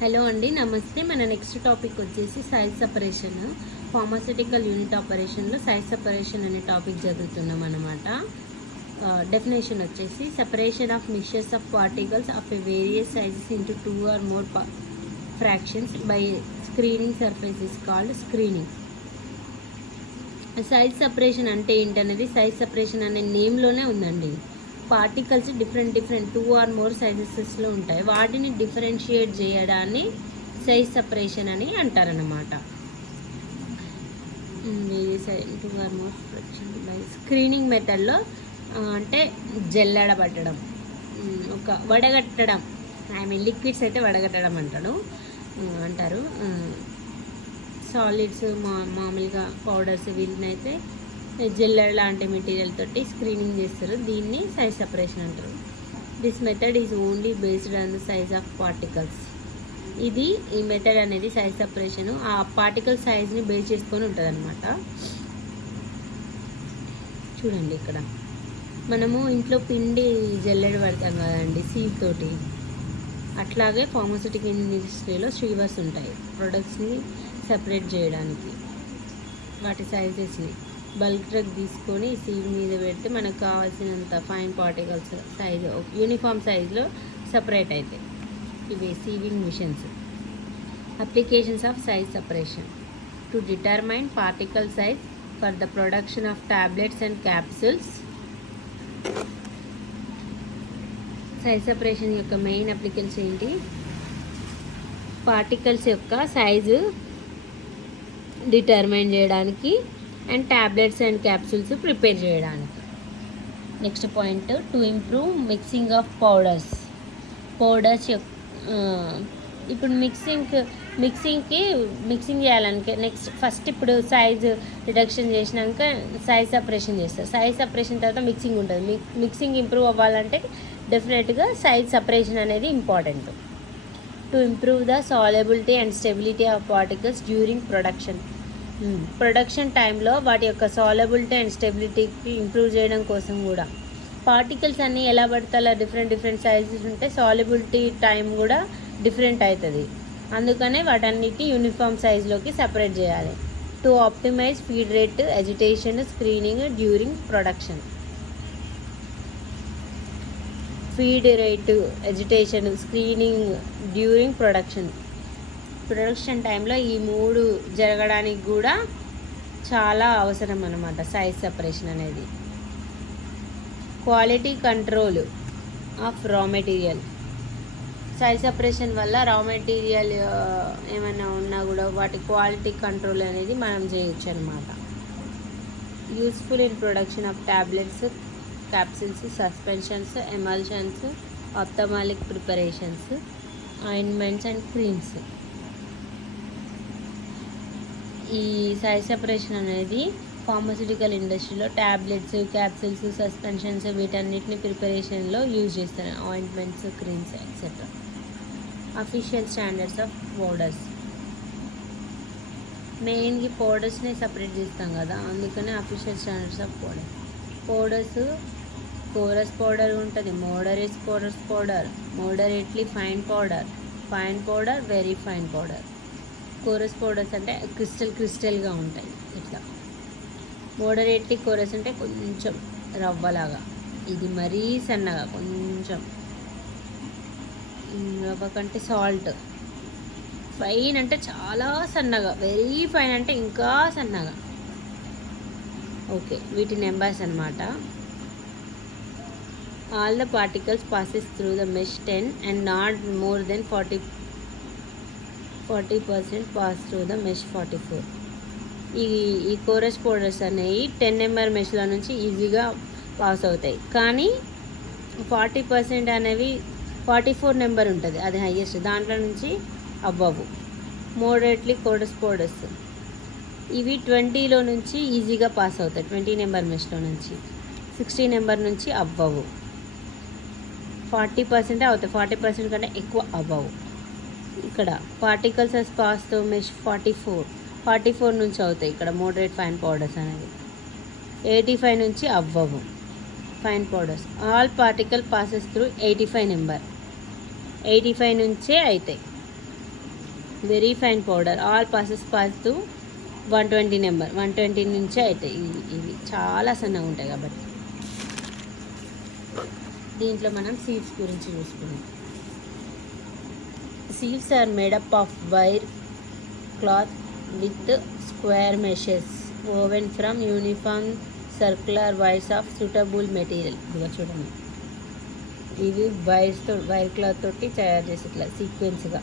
Hello అండి, నమస్తే. మన నెక్స్ట్ టాపిక్ వచ్చేసి సైజ్ సపరేషన్. ఫార్మాసిటికల్ యూనిట్ ఆపరేషన్లో సైజ్ సపరేషన్ అనే టాపిక్ చదువుతున్నాం అన్నమాట. డెఫినేషన్ వచ్చేసి separation of mixtures of particles of A various sizes into 2 or more fractions by screening surface is called screening. Size separation అంటే ఏంటనేది size separation అనే నేమ్లోనే ఉందండి. Particles different 2 or more సైజెసెస్లో ఉంటాయి. వాటిని డిఫరెన్షియేట్ చేయడాన్ని సైజ్ సపరేషన్ అని అంటారన్నమాట. 2 or more fraction by screening మెథడ్లో అంటే జల్లెడబట్టడం, ఒక వడగట్టడం, లిక్విడ్స్ అయితే వడగట్టడం అంటారు. సాలిడ్స్ మామూలుగా పౌడర్స్ వీటినైతే జెల్లర్ లాంటి మెటీరియల్ తోటి స్క్రీనింగ్ చేస్తారు. దీన్ని సైజ్ సపరేషన్ అంటారు. This method is only based on the size of particles. ఈ మెథడ్ అనేది సైజ్ సపరేషన్ ఆ పార్టికల్ సైజ్ని బేస్ చేసుకొని ఉంటుంది అనమాట. చూడండి, ఇక్కడ మనము ఇంట్లో పిండి జల్లెడ పడతాం కదండి సీల్ తోటి, అట్లాగే ఫార్మాసిటికల్ ఇండస్ట్రీలో స్ట్రీవర్స్ ఉంటాయి ప్రొడక్ట్స్ని సెపరేట్ చేయడానికి. వాటి సైజెస్ని బల్క్ ట్రక్ తీసుకొని సీల్ మీద పెడితే మనకు కావాల్సినంత ఫైన్ పార్టికల్స్ సైజు యూనిఫామ్ సైజులో సపరేట్ అవుతాయి. ఇవి sieving machines. Applications of size separation to determine particle size for the production of tablets and capsules. Size separation యొక్క మెయిన్ అప్లికేషన్స్ ఏంటి? పార్టికల్స్ యొక్క సైజు డిటర్మైన్ చేయడానికి and tablets and capsules prepare చేయడానికి. Next point, to improve mixing of powders. ఇప్పుడు mixing చేయాలనుకో first ఇప్పుడు size reduction చేసినాక size separation చేస్తారు. సైజ్ సపరేషన్ తర్వాత మిక్సింగ్ ఉంటుంది. మిక్సింగ్ ఇంప్రూవ్ అవ్వాలంటే డెఫినెట్గా సైజ్ సపరేషన్ అనేది important. To improve the solubility and stability of particles during production టైంలో వాటి యొక్క సాల్యబిలిటీ అండ్ స్టెబిలిటీకి ఇంప్రూవ్ చేయడం కోసం కూడా. పార్టికల్స్ అన్నీ ఎలా పడితే అలా డిఫరెంట్ సైజెస్ ఉంటే సాల్యబిలిటీ టైం కూడా డిఫరెంట్ అవుతుంది. అందుకనే వాటన్నిటిని యూనిఫామ్ సైజ్లోకి సపరేట్ చేయాలి. To optimise feed rate, agitation, screening during production. Feed rate, agitation, screening during production టైంలో ఈ 3 జరగడానికి కూడా చాలా అవసరం అన్నమాట సైజ్ సపరేషన్ అనేది. Quality control of raw material. Size separation వల్ల రా మెటీరియల్ ఏమైనా ఉన్నా కూడా వాటి క్వాలిటీ కంట్రోల్ అనేది మనం చేయొచ్చు అనమాట. Useful in production of tablets, capsules, suspensions, emulsions, ophthalmic preparations, ointments and creams. ఈ సైజ్ సెపరేషన్ అనేది ఫార్మాసిటికల్ ఇండస్ట్రీలో ట్యాబ్లెట్స్, క్యాప్సిల్స్, సస్పెన్షన్స్ వీటన్నిటిని ప్రిపరేషన్లో యూజ్ చేస్తారు. Ointments, creams etcetera. Official standards of powders. మెయిన్గా పౌడర్స్ని సపరేట్ చేస్తాం కదా, అందుకనే official standards of powders. Coarse powder ఉంటుంది, moderate coarse powder, moderately fine powder, very fine powder. Coarse powders అంటే క్రిస్టల్గా ఉంటాయి ఇట్లా. మోడరేట్లీ కోరస్ అంటే కొంచెం రవ్వలాగా, ఇది మరీ సన్నగా, కొంచెం రవ్వ కంటే సాల్ట్. ఫైన్ అంటే చాలా సన్నగా, వెరీ ఫైన్ అంటే ఇంకా సన్నగా. ఓకే, వీటి నెంబర్స్ అన్నమాట. All the particles passes through the mesh 10 and not more than 40% pass through the mesh 44. ఈ కోరస్ పౌడర్స్ అనేవి 10 నెంబర్ మెష్ల నుంచి ఈజీగా పాస్ అవుతాయి. కానీ 40% అనేవి 44 నెంబర్ ఉంటుంది, అది హైయెస్ట్, దాంట్లో నుంచి అవ్వవు. మోడరేట్లీ కోరస్ పౌడర్స్ ఇవి 20లో నుంచి ఈజీగా పాస్ అవుతాయి, 20 నెంబర్ మెష్లో నుంచి. 60 నెంబర్ నుంచి అవ్వవు. 40% అవుతాయి, 40% కంటే ఎక్కువ అవ్వవు. ఇక్కడ పార్టికల్స్ as పాస్ తో మెష్ 44 నుంచి అవుతాయి ఇక్కడ మోడరేట్ ఫైన్ పౌడర్స్ అనేది. 85 నుంచి అవ్వవు fine powders. All particle passes through 85 number, 85 నుంచే అవుతాయి. Very fine powder, all passes pass to 120 number, 120 నుంచే అవుతాయి ఇవి చాలా సన్నగా ఉంటాయి కాబట్టి. దీంట్లో మనం సీవ్స్ గురించి చూసుకున్నాం. Sieves are made up of wire cloth with square meshes woven from uniform circular wires of suitable material. ఇదిగో చూడండి, ఇవి వైర్ క్లాత్ తోటి తయారు చేసి ఇట్లా సీక్వెన్స్గా,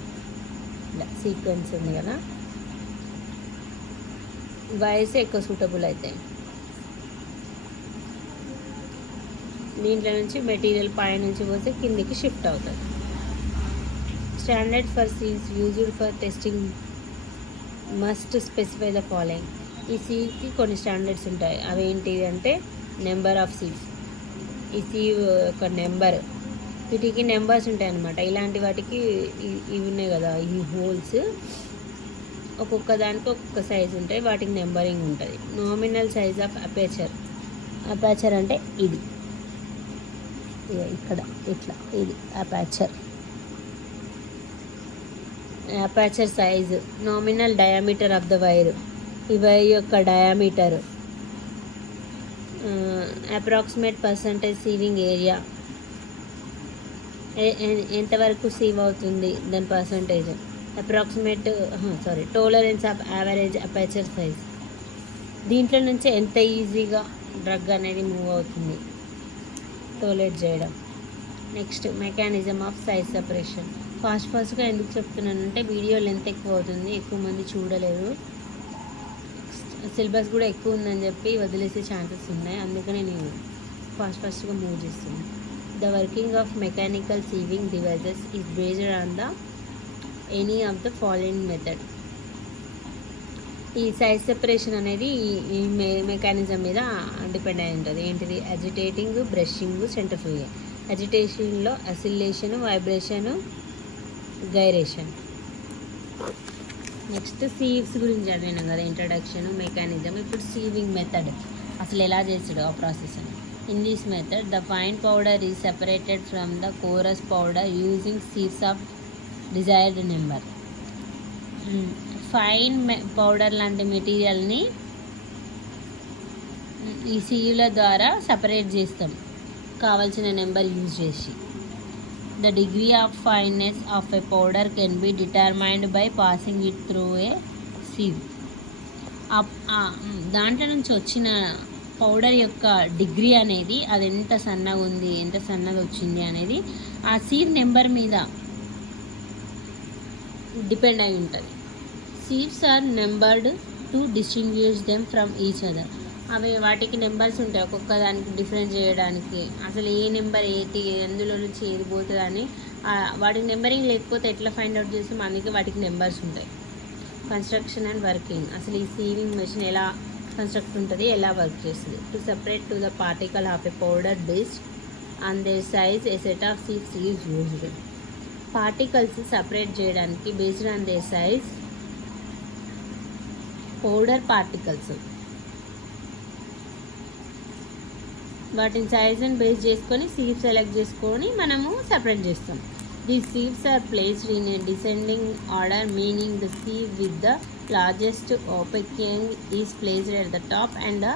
ఇలా సీక్వెన్స్ ఉంది కదా, వైర్స్ ఎక్కువ సూటబుల్ అవుతాయి. దీంట్లో నుంచి మెటీరియల్ పైనుంచి పోతే కిందికి షిఫ్ట్ అవుతుంది. Standard for sieves used for testing must specify the following. ఈ సీవ్కి కొన్ని స్టాండర్డ్స్ ఉంటాయి. అవి ఏంటివి అంటే నెంబర్ ఆఫ్ సీవ్స్, ఈ సీవ్ ఒక నెంబర్, వీటికి నెంబర్స్ ఉంటాయి అన్నమాట. ఇలాంటి వాటికి ఇవి ఉన్నాయి కదా, ఈ హోల్స్ ఒక్కొక్క దానికి ఒక్కొక్క సైజ్ ఉంటాయి, వాటికి నెంబరింగ్ ఉంటుంది. Nominal size of aperture, aperture అంటే ఇది ఇక్కడ ఇట్లా, ఇది aperture. Aperture size, nominal diameter of the wire, ఈ వైర్ యొక్క diameter, approximate percentage sewing area, ఎంతవరకు సీవ్ అవుతుంది దాని percentage, approximate tolerance of average aperture size, దీంట్లో నుంచి ఎంత ఈజీగా డ్రగ్ అనేది మూవ్ అవుతుంది టోలరేట్ చేయడం. Next mechanism of size separation. ఫాస్ట్గా ఎందుకు చెప్తున్నానంటే వీడియో లెంత్ ఎక్కువ అవుతుంది, ఎక్కువ మంది చూడలేరు, సిలబస్ కూడా ఎక్కువ ఉందని చెప్పి వదిలేసే ఛాన్సెస్ ఉన్నాయి, అందుకనే నేను ఫాస్ట్గా మూవ్ చేస్తున్నాను. The working of mechanical sieving devices is based on the any of the following method. ఈ సైజ్ సెపరేషన్ అనేది ఈ మెకానిజం మీద డిపెండ్ అయి ఉంటుంది. ఏంటిది? Agitating, brushing, centrifugal. అజిటేషన్లో oscillation, vibration, gyration. Next sieves గురించి చదివినాం కదా, ఇంట్రడక్షన్, మెకానిజం. ఇప్పుడు సీవింగ్ మెథడ్ అసలు ఎలా చేస్తాడు ఆ ప్రాసెస్ అని. In this method the fine powder is separated from the coarse powder using sieves of desired number. Fine powder లాంటి మెటీరియల్ని ఈ సీవ్ల ద్వారా సపరేట్ చేస్తాం కావాల్సిన నెంబర్ యూజ్ చేసి. The degree of fineness of a powder can be determined by passing it through a sieve. దాంట్లో నుంచి వచ్చిన పౌడర్ యొక్క డిగ్రీ అనేది, అది ఎంత సన్నగా ఉంది, ఎంత సన్నగా వచ్చింది అనేది ఆ సీవ్ నెంబర్ మీద డిపెండ్ అయి ఉంటుంది. Sieves are numbered to distinguish them from each other. అవి వాటికి నెంబర్స్ ఉంటాయి, ఒక్కొక్క దానికి డిఫరెంట్ చేయడానికి. అసలు ఏ నెంబర్ ఏంటి, ఎందులో నుంచి ఏది పోతుందని వాటికి నెంబరింగ్ లేకపోతే ఎట్లా ఫైండ్ అవుట్ చేస్తాం, అందుకే వాటికి నెంబర్స్ ఉంటాయి. Construction and working. అసలు ఈ సీవింగ్ మెషిన్ ఎలా కన్స్ట్రక్ట్ ఉంటుంది, ఎలా వర్క్ చేస్తుంది. To separate to the particle of a powder based on their size a set of sieves is used. Particles separate చేయడానికి based on their size, powder particles వాటిని సైజ్ని base చేసుకొని sieve select చేసుకొని మనము separate చేస్తాం. These sieves are placed in a descending order, meaning the sieve with the largest opening is placed at the top and the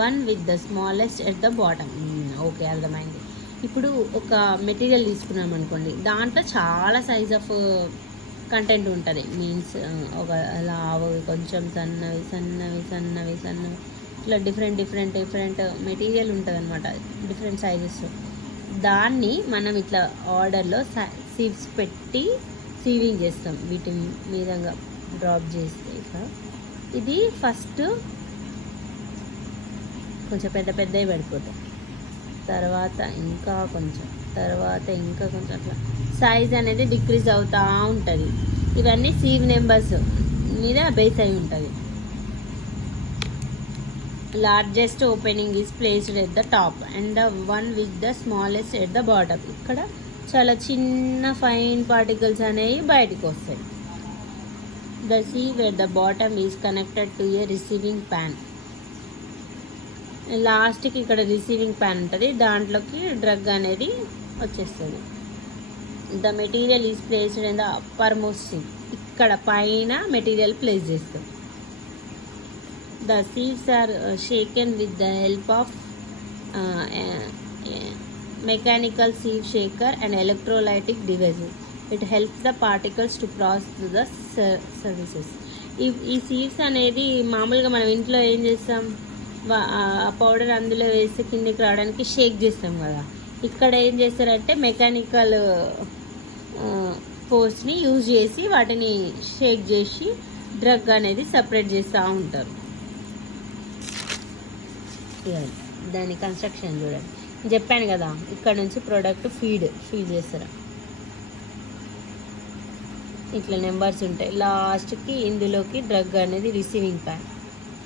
one with the smallest at the bottom. Okay, అర్థమైంది. ఇప్పుడు ఒక material తీసుకున్నాం అనుకోండి, దాంట్లో చాలా size of content ఉంటుంది. Means ఒక లావు, కొంచెం సన్నవి సన్నవి సన్నవి సన్నవి, ఇట్లా డిఫరెంట్ మెటీరియల్ ఉంటుంది అనమాట, డిఫరెంట్ సైజెస్. దాన్ని మనం ఇట్లా ఆర్డర్లో సీవ్స్ పెట్టి సీవింగ్ చేస్తాం. వీటి మీదంగా డ్రాప్ చేస్తే ఇట్లా ఇది ఫస్ట్ కొంచెం పెద్దవి పడిపోతాయి, తర్వాత ఇంకా కొంచెం, తర్వాత ఇంకా కొంచెం, అట్లా సైజ్ అనేది డిక్రీజ్ అవుతూ ఉంటుంది. ఇవన్నీ సీవ్ నెంబర్స్ మీద బేస్ అయి ఉంటుంది. Largest opening is placed at the top and the one with the smallest at the bottom. ఇక్కడ చాలా చిన్న ఫైన్ పార్టికల్స్ అనేవి బయటకు వస్తాయి. The sieve at the bottom is connected to a receiving pan. లాస్ట్కి ఇక్కడ రిసీవింగ్ ప్యాన్ ఉంటుంది, దాంట్లోకి డ్రగ్ అనేది వచ్చేస్తుంది. The material is placed in the upper most sieve. ఇక్కడ పైన మెటీరియల్ ప్లేస్ చేస్తాం. The sieves are shaken with the help of mechanical sieve shaker and electrolytic devices. It helps the particles to pass through the surfaces. ఈ sieves అనేది మామూలుగా మనం ఇంట్లో ఏం చేస్తాం, ఆ పౌడర్ అందులో వేసి కిందికి రావడానికి షేక్ చేస్తాం కదా. ఇక్కడ ఏం చేస్తారంటే మెకానికల్ ఫోర్స్ని యూజ్ చేసి వాటిని షేక్ చేసి డ్రగ్ అనేది సపరేట్ చేస్తూ ఉంటారు. దాని కన్స్ట్రక్షన్ చూడండి, చెప్పాను కదా ఇక్కడ నుంచి ప్రోడక్ట్ ఫీడ్ చేస్తారు. ఇట్లా నెంబర్స్ ఉంటాయి. లాస్ట్కి ఇందులోకి డ్రగ్ అనేది రిసీవింగ్ ప్యాన్.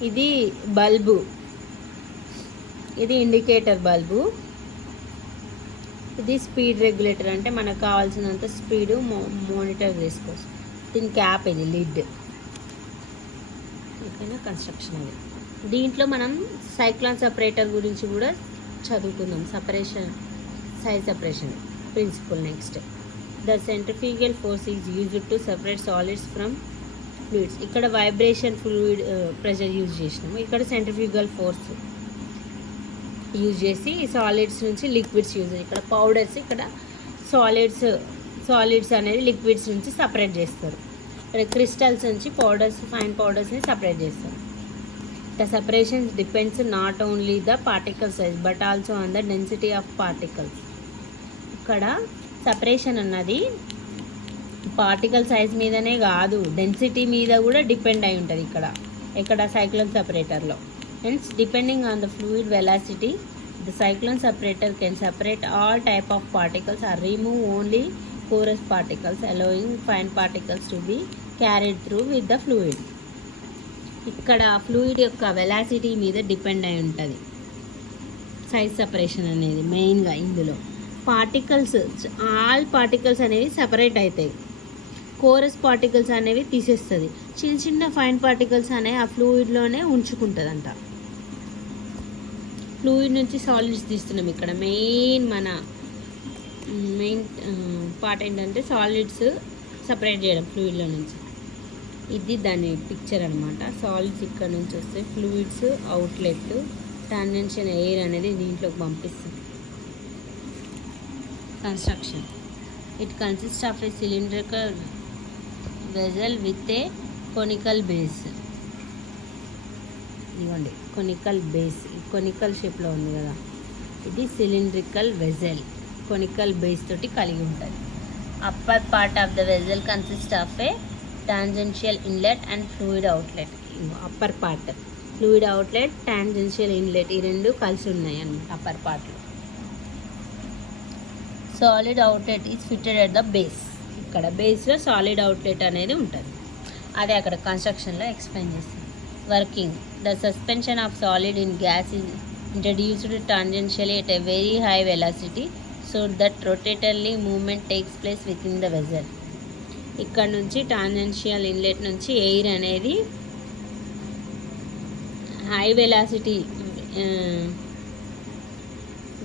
ఇది బల్బు, ఇది ఇండికేటర్ బల్బు, ఇది స్పీడ్ రెగ్యులేటర్, అంటే మనకు కావాల్సినంత స్పీడు మానిటర్ చేసుకోవచ్చు. దీని క్యాప్, ఇది లిడ్. ఓకేనా, కన్స్ట్రక్షన్ అది. దీంట్లో మనం సైక్లాన్ సపరేటర్ గురించి కూడా చదువుకుందాం. Size separation principle. Next, the centrifugal force is used to separate solids from fluids. ఇక్కడ వైబ్రేషన్ ఫ్లూయిడ్ ప్రెషర్ యూజ్ చేసినాము, ఇక్కడ సెంట్రిఫ్యూగల్ ఫోర్స్ యూజ్ చేసి సాలిడ్స్ నుంచి లిక్విడ్స్ యూజ్. ఇక్కడ పౌడర్స్, ఇక్కడ సాలిడ్స్ అనేది లిక్విడ్స్ నుంచి సపరేట్ చేస్తారు. ఇక్కడ క్రిస్టల్స్ నుంచి పౌడర్స్, ఫైన్ పౌడర్స్ని సపరేట్ చేస్తారు. The separation depends not only the particle size but also on the density of particles. ఇక్కడ సపరేషన్ అన్నది పార్టికల్ సైజ్ మీదనే కాదు, డెన్సిటీ మీద కూడా డిపెండ్ అయి ఉంటుంది ఇక్కడ సైక్లోన్ సపరేటర్లో. Hence depending on the fluid velocity the cyclone separator can separate all type of particles or remove only coarse particles allowing fine particles to be carried through with the fluid. ఇక్కడ fluid యొక్క velocity మీద depend అయి ఉంటుంది size separation అనేది. మెయిన్గా ఇందులో all particles అనేవి separate అవుతాయి, కోరస్ పార్టికల్స్ అనేవి తీసేస్తుంది. చిన్న ఫైన్ పార్టికల్స్ అనేవి ఆ ఫ్లూయిడ్లోనే ఉంచుకుంటుందంట. ఫ్లూయిడ్ నుంచి సాలిడ్స్ తీస్తున్నాం. ఇక్కడ మెయిన్ పార్ట్ ఏంటంటే సాలిడ్స్ సపరేట్ చేయడం ఫ్లూయిడ్లో నుంచి. ఇది దాని పిక్చర్ అనమాట. సాలిడ్స్ ఇక్కడ నుంచి వస్తాయి, ఫ్లూయిడ్స్ అవుట్లెట్, టాంజెన్షియల్ ఎయిర్ అనేది దీంట్లోకి పంపిస్తుంది. Construction, it consist of A cylindrical vessel with a conical base. ఇదిగోండి కొనికల్ బేస్, కొనికల్ షేప్లో ఉంది కదా, ఇది సిలిండ్రికల్ వెజల్ కొనికల్ బేస్ తోటి కలిగి ఉంటుంది. Upper part of the vessel consist of A tangential inlet and fluid outlet. Upper part fluid outlet, tangential inlet, ఈ రెండు కలిసి ఉన్నాయి అన్నమాట అప్పర్ పార్ట్లో. Solid outlet is fitted at the base. ఇక్కడ బేస్లో సాలిడ్ అవుట్లెట్ అనేది ఉంటుంది. అదే అక్కడ కన్స్ట్రక్షన్లో ఎక్స్ప్లెయిన్ చేస్తుంది. Working, the suspension of solid in gas is introduced tangentially at a very high velocity so that rotatory movement takes place within the vessel. ఇక్కడ నుంచి టాంజెన్షియల్ ఇన్లెట్ నుంచి ఎయిర్ అనేది హై వెలాసిటీ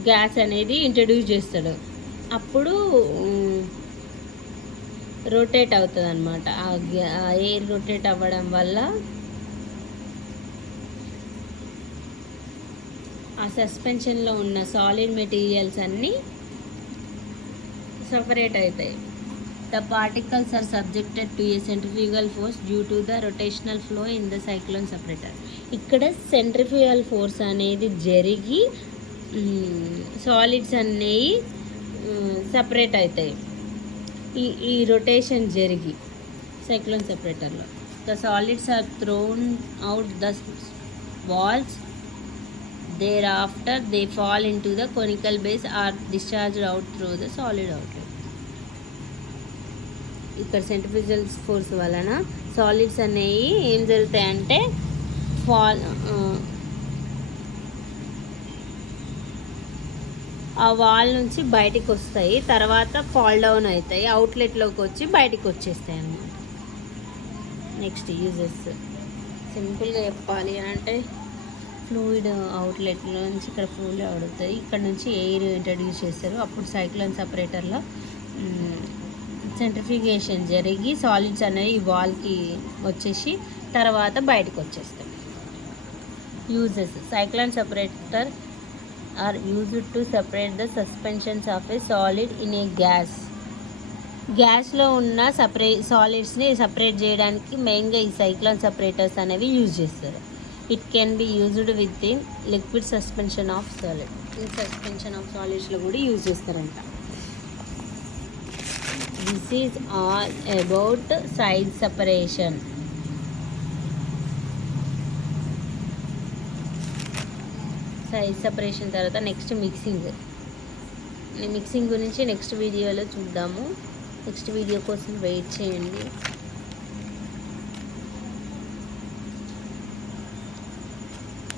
గ్యాస్ అనేది introduce చేస్తాడు. అప్పుడు rotate అవుతుంది అనమాట. ఆ ఎయిర్ రొటేట్ అవ్వడం వల్ల ఆ సస్పెన్షన్లో ఉన్న సాలిడ్ మెటీరియల్స్ అన్నీ సపరేట్ అవుతాయి. The particles are subjected to a centrifugal force due to the rotational flow in the cyclone separator. ఇక్కడ సెంట్రిఫ్యూగల్ ఫోర్స్ అనేది జరిగి సాలిడ్స్ అనేవి సపరేట్ అవుతాయి. ఈ రొటేషన్ జరిగి సైక్లోన్ సెపరేటర్లో the solids are thrown out the walls. Thereafter they fall into the conical base are discharged out through the solid outlet. ఇక్కడ centrifugal force వలన solids అనేవి ఏం జరుగుతాయంటే ఆ వాల్ నుంచి బయటికి వస్తాయి, తర్వాత ఫాల్ డౌన్ అవుతాయి, అవుట్లెట్లోకి వచ్చి బయటికి వచ్చేస్తాయి అన్నమాట. నెక్స్ట్ యూజెస్ సింపుల్గా చెప్పాలి అంటే ఫ్లూయిడ్ అవుట్లెట్లో నుంచి ఇక్కడ ఫ్లూయిడ్ అవుతాయి, ఇక్కడ నుంచి ఎయిర్ ఇంట్రడ్యూస్ చేస్తారు. అప్పుడు సైక్లోన్ సపరేటర్లో సెంట్రిఫికేషన్ జరిగి సాలిడ్స్ అనేవి ఈ వాల్కి వచ్చేసి తర్వాత బయటకు వచ్చేస్తాయి. Uses: cyclone separator are used to separate the suspensions of a solid in a గ్యాస్లో ఉన్న సాలిడ్స్ని సపరేట్ చేయడానికి మెయిన్గా ఈ సైక్లోన్ సెపరేటర్స్ అనేవి యూజ్ చేస్తారు. It can be used within liquid suspension of solid. ఈ సస్పెన్షన్ ఆఫ్ సాలిడ్స్లో కూడా యూజ్ చేస్తారంట. This is all about size separation. Size separation తర్వాత నెక్స్ట్ మిక్సింగ్ గురించి నెక్స్ట్ వీడియోలో చూద్దాము. నెక్స్ట్ వీడియో కోసం వెయిట్ చేయండి.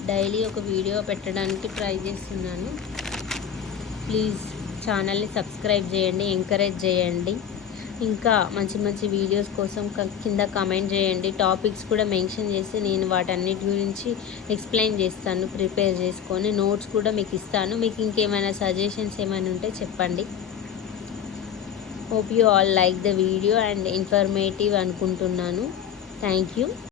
డైలీ ఒక వీడియో పెట్టడానికి ట్రై చేస్తున్నాను. ప్లీజ్ ఛానల్ని సబ్స్క్రైబ్ చేయండి, ఎంకరేజ్ చేయండి. ఇంకా మంచి మంచి వీడియోస్ కోసం కింద కామెంట్ చేయండి. టాపిక్స్ కూడా మెన్షన్ చేసి నేను వాటన్నిటి గురించి ఎక్స్ప్లెయిన్ చేస్తాను. ప్రిపేర్ చేసుకొని నోట్స్ కూడా మీకు ఇస్తాను. మీకు ఇంకేమైనా సజెషన్స్ ఏమైనా ఉంటే చెప్పండి. Hope you all like the video and informative అనుకుంటున్నాను. Thank you.